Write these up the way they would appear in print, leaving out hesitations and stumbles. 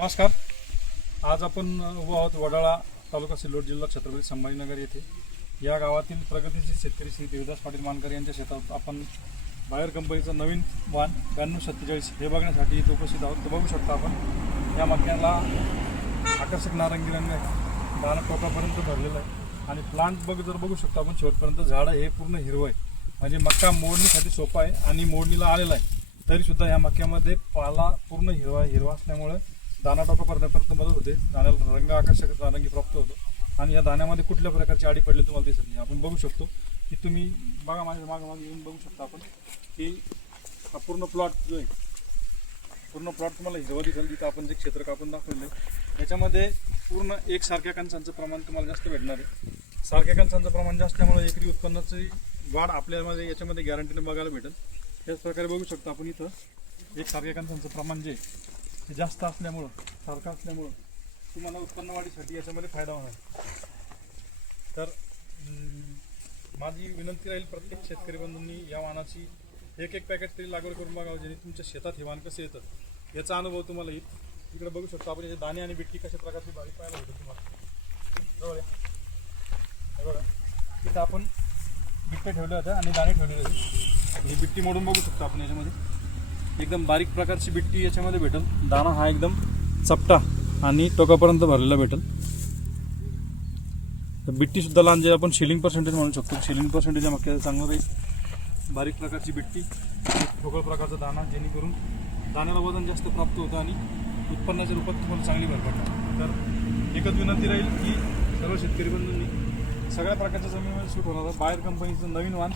नमस्कार. आज आपण उभा आहोत वडाळा तालुका सिल्लोड जिल्हा छत्रपती संभाजीनगर येथे. या गावातील प्रगतीशील शेतकरी श्री देवदास पाटील मानकर यांच्या शेतात आपण बायर कंपनीचं नवीन वाण 9247 हे बघण्यासाठी इथे उपस्थित आहोत. तर बघू शकता आपण या मक्याला आकर्षक नारंगी रंग आहे, दाना टोकापर्यंत भरलेलं आहे आणि प्लांट जर बघू शकता आपण शेवटपर्यंत झाडं हे पूर्ण हिरवं आहे. म्हणजे मक्का मोडणीसाठी सोपा आहे आणि मोडणीला आलेला आहे. तरीसुद्धा या मक्यामध्ये पाला पूर्ण हिरवा असल्यामुळे दाना टोकापर्यंत मदत होते. दाण्याला रंग आकर्षक नारंगी प्राप्त होतो आणि या दाण्यामध्ये कुठल्या प्रकारची आडी पडली तुम्हाला दिसत नाही. आपण बघू शकतो की तुम्ही बघा माझ्या मागे येऊन बघू शकता आपण की हा पूर्ण प्लॉट जो आहे, पूर्ण प्लॉट तुम्हाला हिरवा दिसेल. जिथं आपण जे क्षेत्र कापून दाखवलं आहे त्याच्यामध्ये पूर्ण एकसारख्या कणसांचं प्रमाण तुम्हाला जास्त भेटणार आहे. सारख्या कणसांचं प्रमाण जास्त त्यामुळे एकरी उत्पन्नाची वाढ आपल्यामध्ये याच्यामध्ये गॅरंटीने बघायला भेटेल. त्याच प्रकारे बघू शकता आपण इथं एकसारख्या कणसांचं प्रमाण जे हे जास्त असल्यामुळं, सारखं असल्यामुळं तुम्हाला उत्पन्न वाढीसाठी याच्यामध्ये फायदा होणार. तर माझी विनंती राहील प्रत्येक शेतकरी बंधूंनी या वाणाची एक पॅकेट तरी लागवड करून बघावं, जेणे तुमच्या शेतात हे वाण कसं येतं याचा अनुभव तुम्हाला येईल. इकडे बघू शकतो आपण याचे दाणे आणि बिट्टी कशा प्रकारची बारीक पाहायला होतं तुम्हाला. जवळ बघा तिथं आपण बिट्ट्या ठेवल्या होत्या आणि दाणे ठेवलेले होते. ही बिट्टी मोडून बघू शकतो आपण. याच्यामध्ये एकदम बारीक प्रकारची बिट्टी याच्यामध्ये भेटेल. दाणा हा एकदम चपटा आणि टोकापर्यंत भरलेला भेटेल. तर बिट्टी सुद्धा लहान जे आपण शिलिंग पर्सेंटेज म्हणू शकतो. शिलिंग पर्सेंटेज मक्याचं चांगलं राहील. बारीक प्रकारची बिट्टी, ठोकळ प्रकारचा दाणा, जेणेकरून दाण्याला वजन जास्त प्राप्त होतं आणि उत्पन्नाच्या रूपात तुम्हाला चांगली भर पडते. तर एकच विनंती राहील की सर्व शेतकरी बंधूंनी सगळ्या प्रकारच्या जमिनीमध्ये सूट होणार बायर कंपनीचं नवीन वाण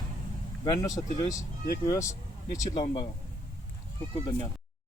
9247 एक वेळेस निश्चित लावून बघा. खूप खूप धन्यवाद.